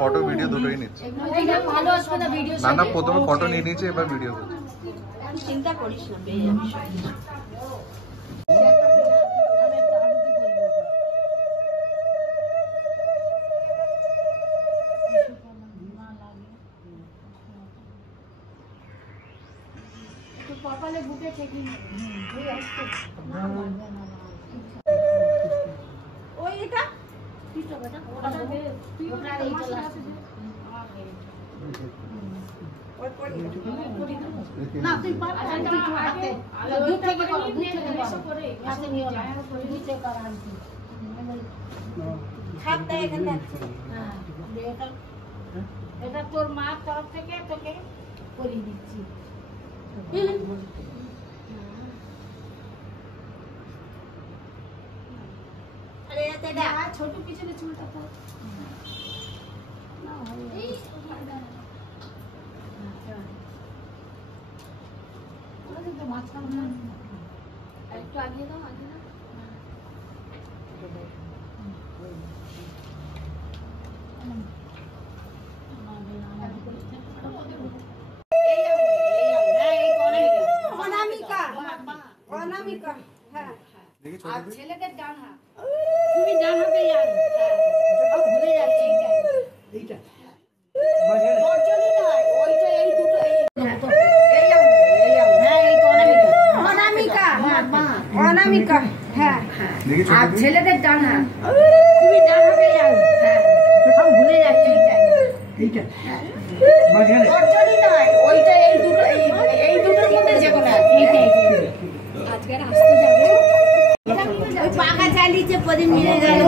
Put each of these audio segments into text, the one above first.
Photo video দুটোই নিচ্ছি। না না, প্রথমে ফটো নিয়ে নিয়েছি, এবার ভিডিও করছি। চিন্তা করিস না, পেয়ে যাবি। কপালে বুকে ঠেকি ওই এটা না তুই পার দুধ থেকে করো, দুধ থেকে করো, হাতে নিও না, দুধ থেকে করো আনছি খাপ দেয় এখানে। হ্যাঁ, এটা তোর মার তরফ থেকে তোকে করিয়ে দিচ্ছি। আরে এতে দে ছোট পিছনে চুলটা তো না এই ওরে তো মাঝখানে একটু আগিয়ে দাও, আগিয়ে দাও। অনামিকা, হ্যাঁ। আর ছেলেদের ডান হাত, তুমি ডান হাতে যাও, ভুলে যাচ্ছি এইটা বর্জনী নয়, ওইটা এই দুটো এই হ্যাঁ, এই অনামিকা, অনামিকা, হ্যাঁ। আর ছেলেদের ডান হাত, তুমি ডান হাতে যাও, ভুলে যাচ্ছি এইটা বর্জনী নয়, ওইটা এই দুটো এই দুটোর মধ্যে যে কোনো আজকে আসতে যাবে। ওই পাকা চালিয়েছে প্রদীপ নিয়ে গেল,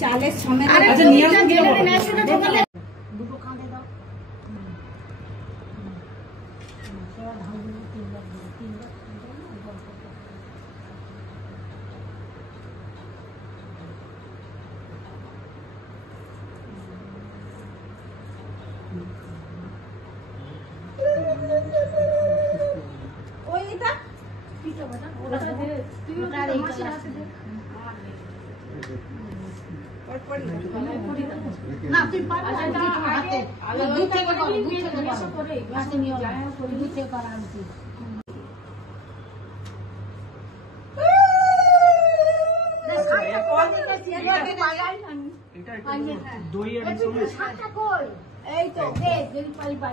চালের সমেত দুটো কাঁধে দাও। ওই এটা না তুই পার হাতে দুধ থেকে করো, দুধ থেকে করো, হাতে নিও না, দুধ থেকে করা আনছি। এই তো যদি পারি পাই